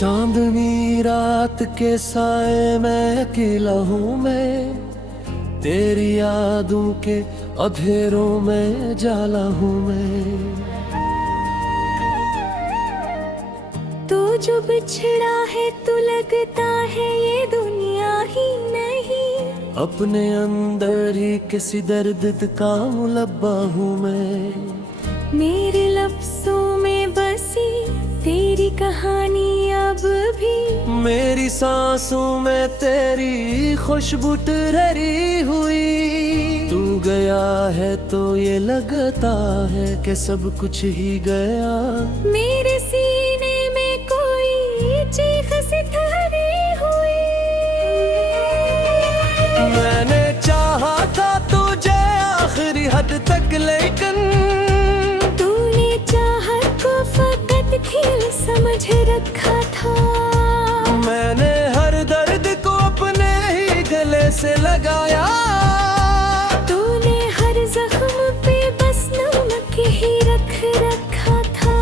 चांदनी रात के साए में अकेला हूँ मैं, तेरी यादों के अंधेरों में जाला हूँ मैं। तू जो बिछड़ा है तू लगता है ये दुनिया ही नहीं, अपने अंदर ही किसी दर्द का मुलब्बा हूँ मैं। मेरे लफ्जों में बसी तेरी कहानी अब भी, मेरी सांसों में तेरी खुशबू ठहरी हुई। तू गया है तो ये लगता है कि सब कुछ ही गया। मेरे सीने में कोई चीख सी ठहरी हुई। मैंने चाहा था तुझे आखिरी हद तक, लेकिन तूने चाहत को फकत खेल समझ रखा था। मैंने हर दर्द को अपने ही गले से लगाया। तूने हर जख्म पे बस नमक ही रख रखा था।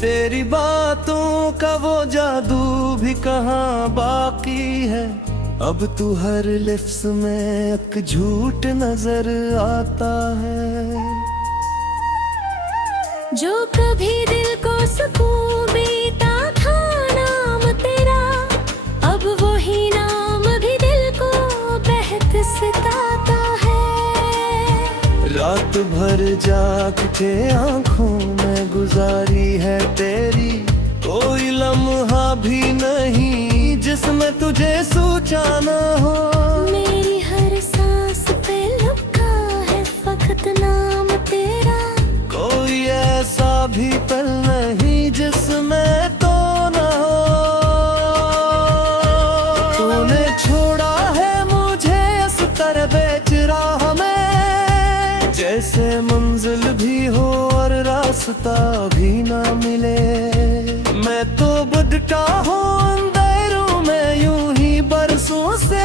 तेरी बातों का वो जादू भी कहाँ बाकी है। अब तू हर लिफ्स में एक झूठ नजर आता है। जो कभी दिल को सुकून देता था नाम तेरा, अब वही नाम भी दिल को बहक सताता है। रात भर जाग के आंखों में गुजारी है तेरी, कोई लम्हा भी नहीं जिसमें तुझे सोचा ना हो। मेरी हर सांस पे लिखा है फकत नाम तेरा, कोई ऐसा भी पल नहीं जिसमें तो ना हो। तूने छोड़ा है मुझे इस तरह बेच राह में, जैसे मंजिल भी हो और रास्ता भी ना मिले। मैं तो बुढ़ा हूँ अंधेरों में यूं ही बरसों से,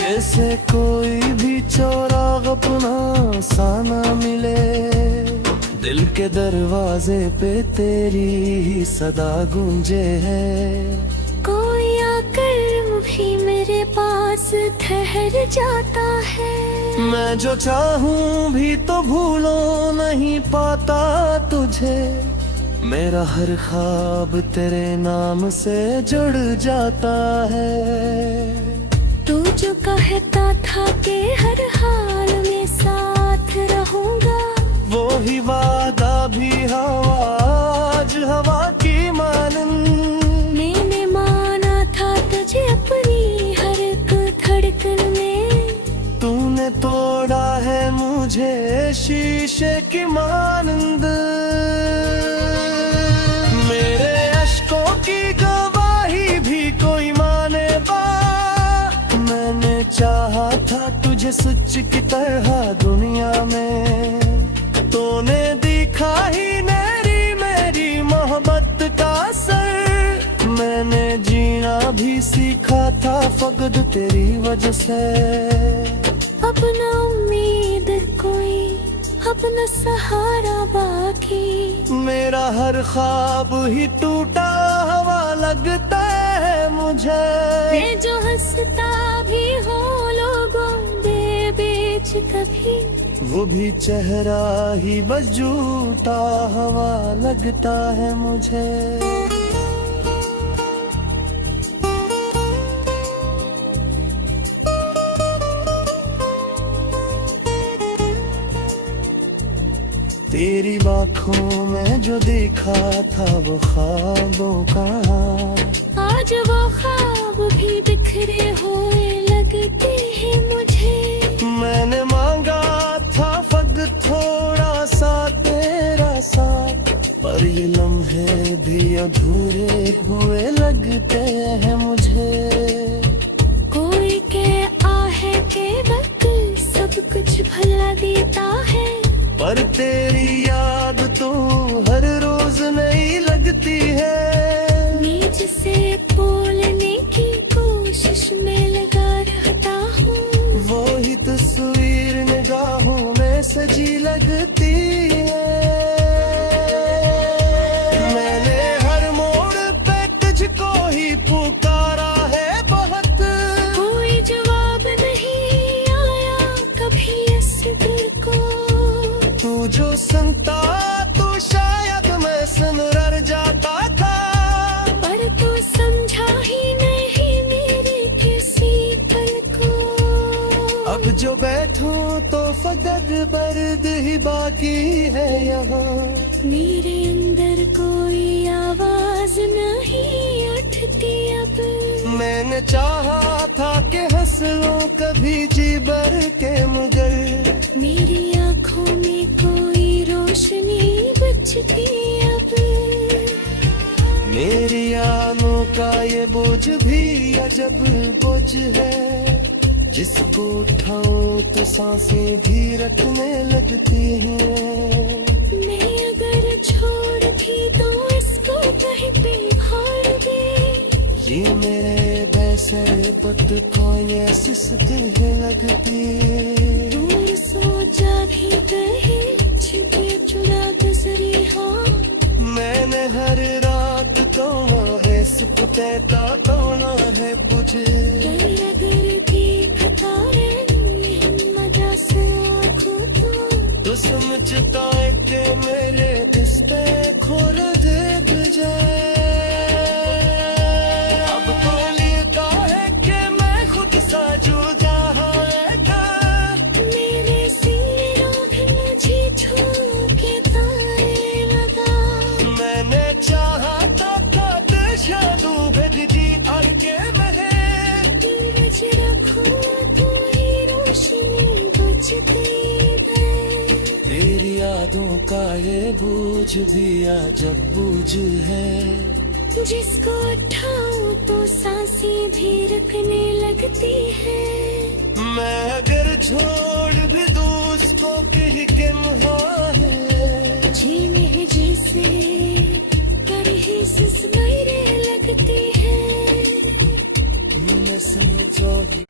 जैसे कोई भी चौराग अपना सा ना मिले। दिल के दरवाजे पे तेरी ही सदा गूंजे है। कोई आकर भी मेरे पास ठहर जाता है। मैं जो चाहूं भी तो भूलो नहीं पाता तुझे, मेरा हर ख्वाब तेरे नाम से जुड़ जाता है। तू जो कहता था कि हर हाल में साथ रहूंगा, वो ही वादा भी हवा आज हवा की मानन। मैंने माना था तुझे अपनी हर एक धड़कन में, तूने तोड़ा है मुझे शीशे की मानंद। मेरे अश्कों की गवाही भी कोई माने बा। मैंने चाहा था तुझे सच की तरह दुनिया में, तूने दिखा ही मेरी मोहब्बत का असर। मैंने जीना भी सीखा था फकत तेरी वजह से। अपना उम्मीद कोई अपना सहारा बाकी, मेरा हर ख्वाब ही टूटा हवा लगता है मुझे। ये जो हंसता भी हो लोगों दे बीच कभी, वो भी चेहरा ही बस झूठा हवा लगता है मुझे। तेरी आँखों में जो देखा था वो ख्वाबों का, आज वो ख्वाब भी बिखरे हुए लगते हैं मुझे। मैंने मांगा था फकत थोड़ा सा तेरा साथ, पर ये लम्हे भी अधूरे हुए लगते हैं मुझे। कोई के आहे के वक्त सब कुछ अब जो बैठूं तो फकत बर्द ही बाकी है यहाँ। मेरे अंदर कोई आवाज नहीं उठती अब। मैंने चाहा था कि हंस लूं कभी जी भर के, मगर मेरी आँखों में कोई रोशनी बचती अब। मेरी आनों का ये बोझ भी अजब बोझ है, जिसको उठाऊं तो सांसें भी रखने लगती हैं। मैं अगर छोड़ दी तो इसको कहीं पे छोड़ दे। ये मेरे वैसे पत्तों ये सिसकने लगती है। दूर सोचा भी कहे छिपे चुरा गुजरी हाँ। मैंने हर रात तो है सुकते ताना है बुझे। अगर देखता है मजा से आँखों तो समझता है कि मेरे इस पे खोर दे जाए। अब तो लिखता है कि मैं खुद सा जुदा है का। मेरे सीनों में मुझे छू के तारे लगा। मैंने चाहा था शादू भेज जी और के महे। धीरज रखो कोई रोशनी बचती है। तेरी यादों का ये बोझ भी अजब बोझ है, जिसको उठाऊं तो सांसें भी रखने लगती है। मैं अगर छोड़ भी दूं उसको कहीं के है। जीने हैं जैसे कर ही सुस्मेरे लगती है। मैं समझोगी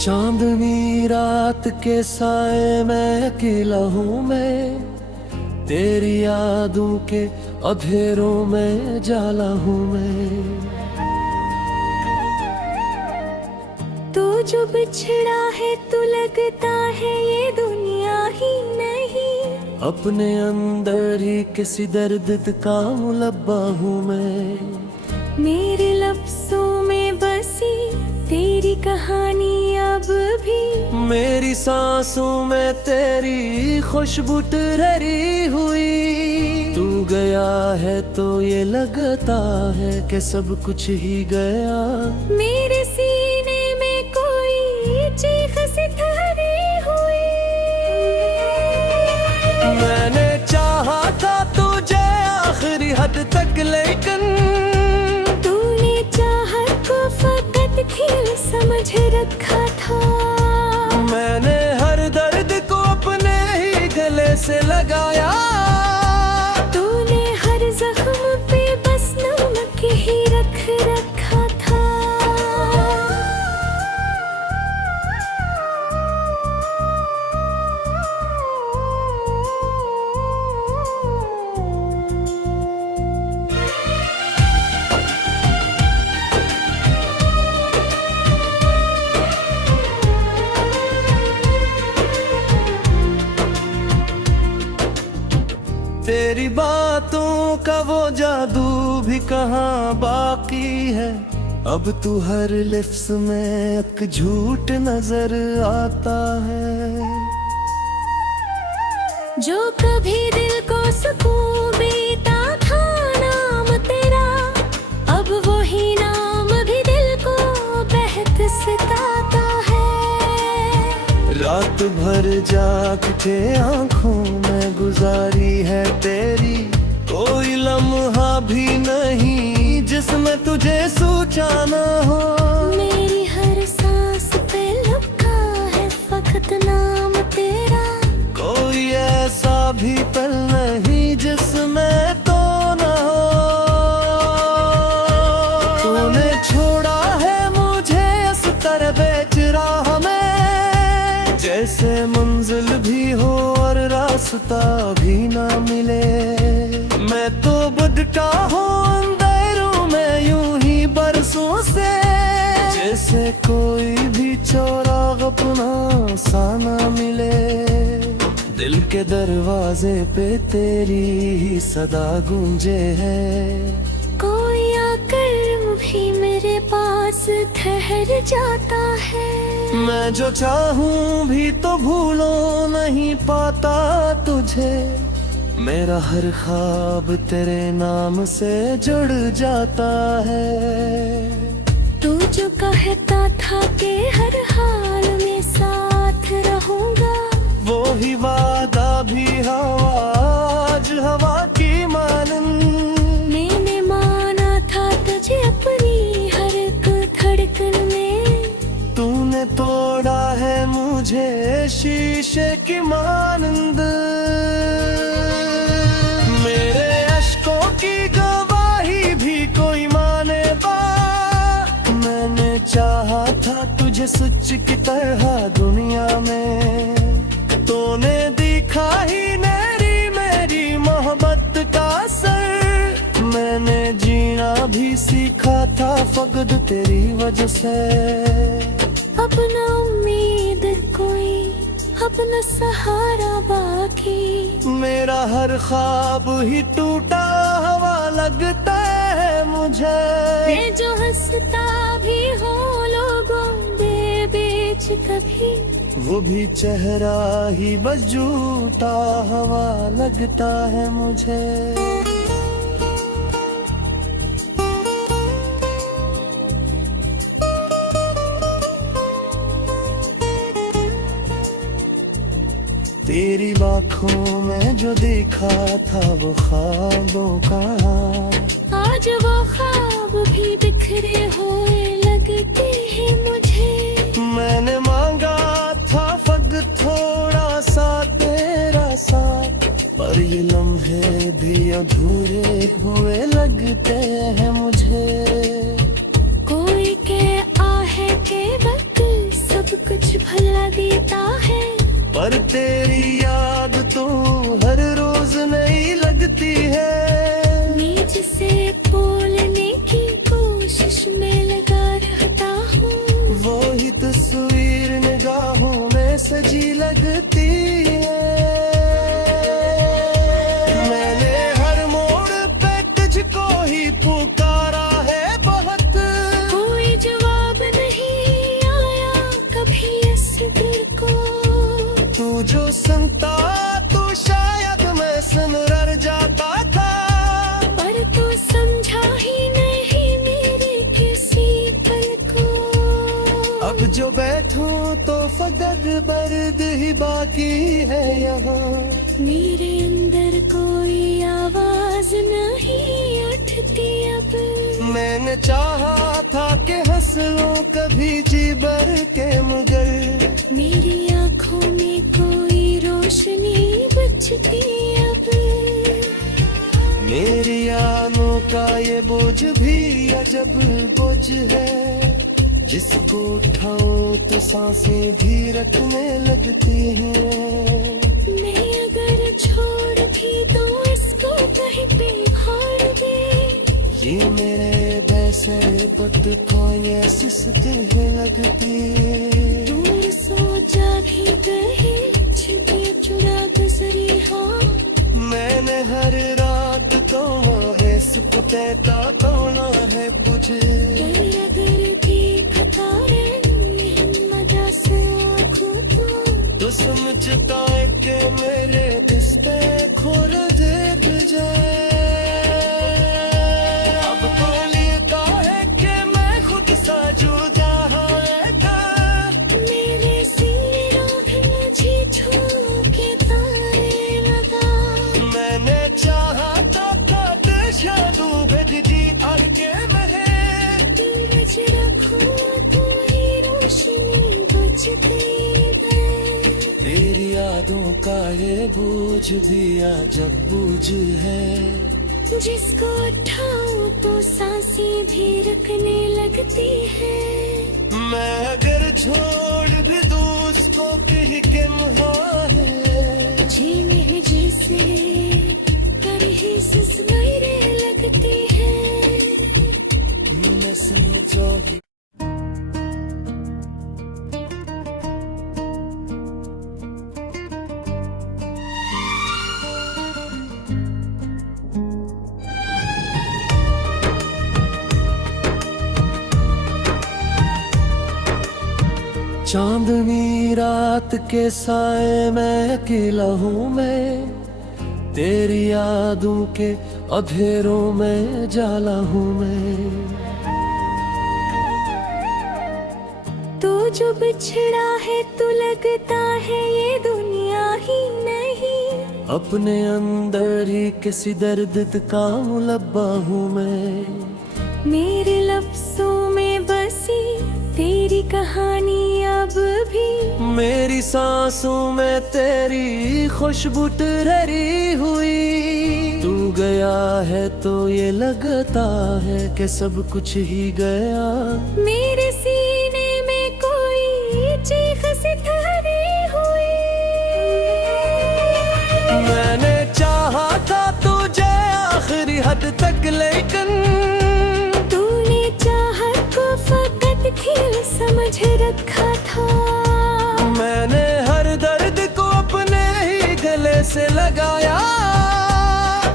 चांदनी रात के साए में अकेला हूँ मैं, तेरी यादों के अंधेरों में जाला हूँ मैं। तो जो बिछड़ा है तो लगता है ये दुनिया ही नहीं। अपने अंदर ही किसी दर्द का मुलब्बा हूँ मैं। मेरे लफ्जों में बसी तेरी कहानी अब भी। मेरी सांसों में तेरी खुशबू ठहरी हुई। तू गया है तो ये लगता है कि सब कुछ ही गया। मेरे सीने में कोई चीख सी ठहरी हुई। मैंने चाहा था तुझे आखिरी हद तक, लेकिन तूने चाहत को फकत खेल समझ रखा था। मैंने हर दर्द को अपने ही गले से लगाया। तूने हर जख्म पे बस नमक ही रख रखा था। तेरी बातों का वो जादू भी कहाँ बाकी है। अब तू हर लिफ्स में एक झूठ नजर आता है। जो कभी दिल को सुकून देता था नाम तेरा, अब वही नाम भी दिल को बेहद सताता है। रात भर जाग के आंखों में गुजारी है तेरी, कोई लम्हा भी नहीं जिसमें तुझे सोचा ना हो। मेरी हर सांस पे लिखा है फकत नाम तेरा। कोई ऐसा भी पल नहीं जिसमें तो ना हो। तूने छोड़ा है मुझे इस तरह बेच राह में, जैसे मंजिल भी हो और रास्ता भी ना मिले। मैं तो भटका हूँ अंधेरों में यूं ही बरसों से, जैसे कोई भी चौराग अपना सा ना मिले, दिल के दरवाजे पे तेरी ही सदा गूंजे है। कोई आकर भी मेरे पास ठहर जाता है, मैं जो चाहूं भी तो भूलो नहीं पाता तुझे, मेरा हर ख्वाब तेरे नाम से जुड़ जाता है। तू जो कहता था कि हर हाल में साथ रहूंगा, वो ही वादा भी हवा आज हवा की मानन। मैंने माना था तुझे अपनी हर एक धड़कन में, तूने तोड़ा है मुझे शीशे की मानंद। मेरे अश्कों की गवाही भी कोई माने बा, मैंने चाहा था तुझे सच की तरह दुनिया में, तूने दिखा ही मेरी मोहब्बत का सर। मैंने जीना भी सीखा था फकत तेरी वजह से। अपना उम्मीद कोई, अपना सहारा बाकी, मेरा हर ख्वाब ही टूटा हवा लगता है मुझे। मैं जो हंसता भी हो लोगों के बीच कभी, वो भी चेहरा ही बस झूठा हवा लगता है मुझे। तेरी आँखों में जो देखा था वो ख्वाबों का, आज वो ख्वाब भी बिखरे हुए लगते हैं मुझे। मैंने मांगा था फकत थोड़ा सा तेरा साथ, पर ये लम्हे भी अधूरे हुए लगते हैं मुझे। कोई के आहे के वक्त सब कुछ भला देता है, पर तेरी याद तो हर रोज नई लगती है। मैं जिसे बोलने की कोशिश में लगा रहता हूँ, वो ही तस्वीर निगाहों में सजी लगती है। मैंने हर मोड़ पे तुझको ही पुकारा है बहुत, कोई जवाब नहीं आया कभी इस दिल को। तू जो सुनता तो शायद मैं सुन रह जाता था, पर तू समझा ही नहीं मेरे किसी पल को। अब जो बैठूं तो फकत दर्द ही बाकी है यहाँ। मेरे अंदर कोई आवाज नहीं उठती अब, मैंने चाहा था कि हंस लूं कभी जी भर के, मगर मेरी आँखों में कोई रोशनी बचती अब। मेरी आनों का ये बोझ भी अजब बोझ है, जिसको उठाओ तो सांसें भी रखने लगती हैं। मैं अगर छोड़ भी दूं इसको कहीं पे छोड़ दे, ये मेरे वैसे पत्तों ये सिसते लगती। दूर सो जा भी गए छिपे चुरा गुजरी हाँ, मैंने हर रात को है सुपते ता कौना है बुझे। अगर देखता है मजा से आँखों तो समझता है कि मेरे इस पे खोर दे जाए। अब बोलता है कि मैं खुद सा जुदा है, मेरे सीनों में मुझे छू के तारे लगा। मैंने चाहा था शादू भेज दी अड़ के महे, तुझ रखूं कोई रोशनी बुझती है। तेरी यादों का ये बोझ भी अजब बोझ है, जिसको उठाऊं तो सांसें भी रुकने लगती है। मैं अगर छोड़ भी दूं उसको कहीं के मुहाल, जीने जैसे कर ही सुसमाइने लगती है। मैं समझो चांदनी रात के साए में अकेला हूँ मैं, तेरी यादों के अंधेरों में जाला हूँ मैं। तू जो बिछड़ा है तू लगता है ये दुनिया ही नहीं, अपने अंदर ही किसी दर्द का मुलब्बा हूँ मैं। मेरे लफ्जों में बसी तेरी कहानी अब भी, मेरी सांसों में तेरी खुशबू ठहरी हुई। तू गया है तो ये लगता है कि सब कुछ ही गया। मेरे सीने में कोई चीख सी ठहरी हुई। मैंने चाहा था तुझे आखिरी हद तक, लेकिन तूने चाहत को फकत खेल समझ रखा था। मैंने हर दर्द को अपने ही गले से लगाया।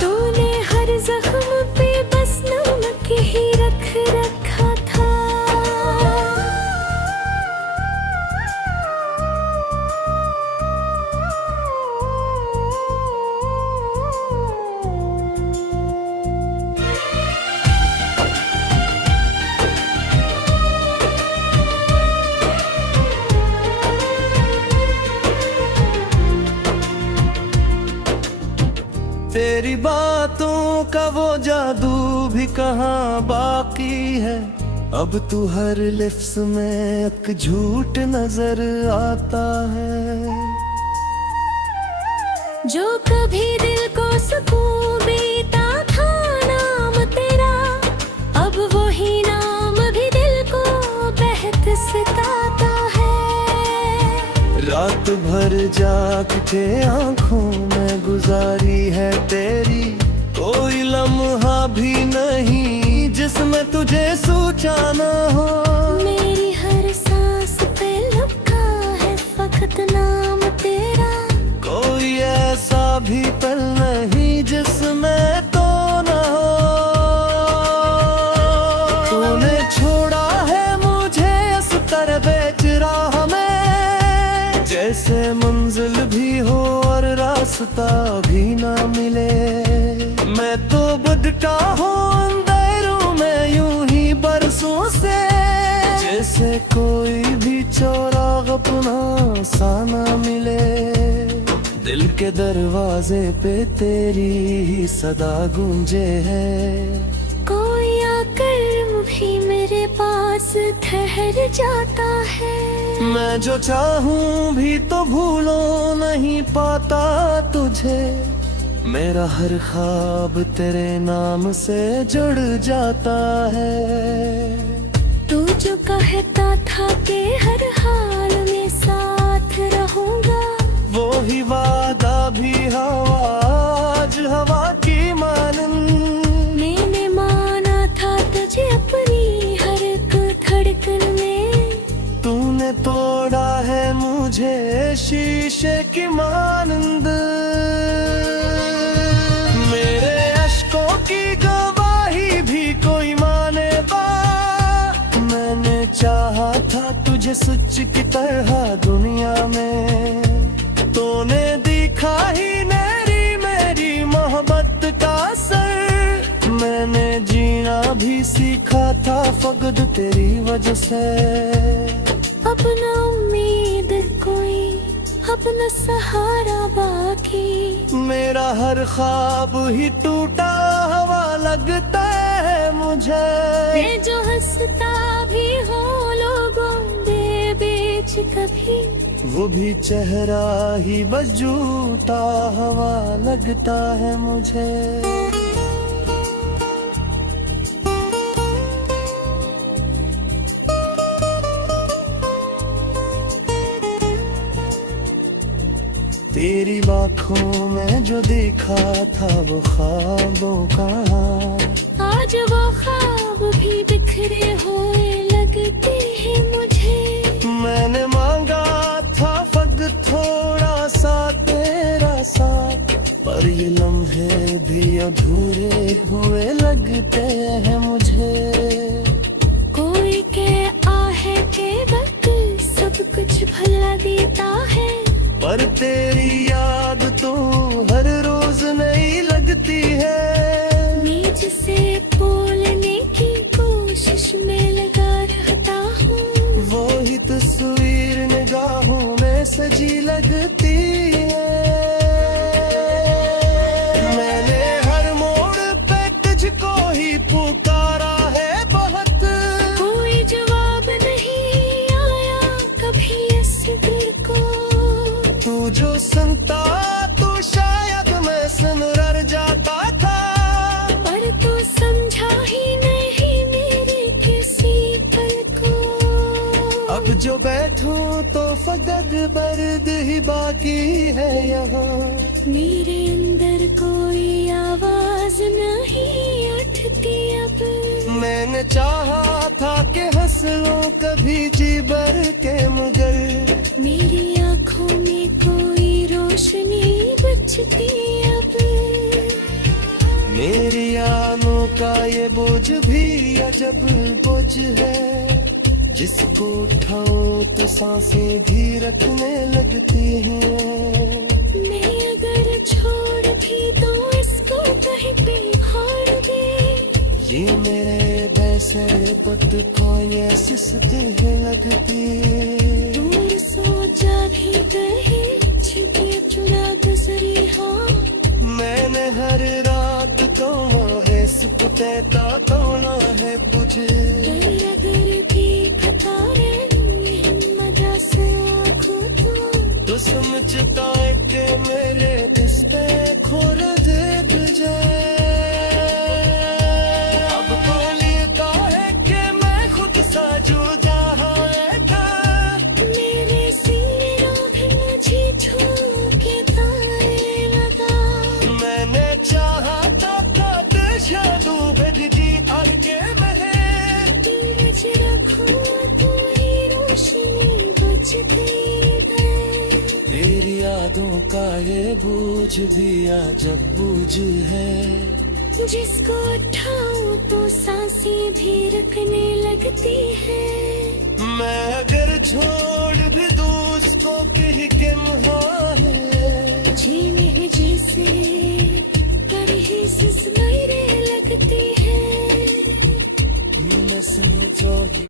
तूने हर जख्म पे बस नमक ही रख रखा था। तेरी बातों का वो जादू भी कहाँ बाकी है। अब तू हर लिफ्स में एक झूठ नजर आता है। जो कभी दिल को सुकून देता था नाम तेरा, अब वही नाम भी दिल को बहक सताता है। रात भर जाग के आंखों में गुजारी है तेरी, कोई लम्हा भी नहीं जिसमें तुझे सोचा ना हो। मेरी हर सांस पे लिखा है फकत नाम तेरा, कोई ऐसा भी पल नहीं जिसमें तो ना हो। तूने छोड़ा है मुझे इस तरह बेच राह में, जैसे मंजिल भी हो और रास्ता भी ना मिले। मैं तो भटका हूँ अंधेरों में यूं ही बरसों से, जैसे कोई भी चौराहा अपना सा ना मिले। दिल के दरवाजे पे तेरी ही सदा गूंजे है। कोई आकर भी मेरे पास ठहर जाता है। मैं जो चाहूं भी तो भूलो नहीं पाता तुझे, मेरा हर ख्वाब तेरे नाम से जुड़ जाता है। तू जो कहता था कि हर हाल में साथ रहूंगा, वो ही वादा भी हवा आज हवा की मानन। मैंने माना था तुझे अपनी हर एक धड़कन में, तूने तोड़ा है मुझे शीशे की मानंद। मेरे अश्कों की गवाही भी कोई माने बा, मैंने चाहा था तुझे सच की तरह दुनिया में। तूने दिखा ही मेरी मोहब्बत का सर, मैंने जीना भी सीखा था फकत तेरी वजह से। अपना उम्मीद कोई अपना सहारा बाकी, मेरा हर ख्वाब ही टूटा हुआ लगता है मुझे। ये जो हंसता भी हो लोगों दे बीच कभी, वो भी चेहरा ही बस झूठा हुआ लगता है मुझे। तेरी आँखों में जो देखा था वो ख्वाबों का, आज वो ख्वाब भी बिखरे हुए लगते हैं मुझे। मैंने मांगा था फकत थोड़ा सा तेरा साथ, पर ये लम्हे भी अधूरे हुए लगते हैं मुझे। कोई के आहे के वक्त सब कुछ लगती है। मैंने हर मोड़ पे तुझको ही पुकारा है बहुत, कोई जवाब नहीं आया कभी इस दिल को। तू जो सुनता तो शायद मैं सुन रह जाता था, पर तू समझा ही नहीं मेरे किसी पल को। अब जो बैठूं तो फकत दर्द ही बाकी है यहाँ। मेरे अंदर कोई आवाज नहीं उठती अब। मैंने चाहा था कि हंस लूं कभी जी भर के, मगर मेरी आँखों में कोई रोशनी बचती अब। मेरी आनों का ये बोझ भी अजब बोझ है, जिसको उठाऊं तो सांसें भी रखने लगती हैं। मैं अगर छोड़ भी दूं इसको कहीं पे छोड़ दे, ये मेरे वैसे पत को ये सुस्ती लगती। दूर सो जा भी गए छिपे चुरा गुजरी हाँ। मैंने हर रात को है सुकते ताना है बुझे। अगर भी खता है हिम्मत से आँखों तो समझता है कि मेरे इस पे खोर दे तुझे। अब बोलता है कि मैं खुद सा जुदा है, मेरे सीने भी मुझे छू के तारे लगा। मैंने चाहा था जादू भेजी आगे महे। धीरज रखो तो ही रोशनी बचती है। तेरी यादों का ये बोझ भी अजब बोझ है, जिसको उठाओ तो सांसें भी रखने लगती है। मैं अगर छोड़ भी दूं उसको कहीं के है, जीने जैसे कर ही सुसमाइरे लगती है। मैं समझोगी।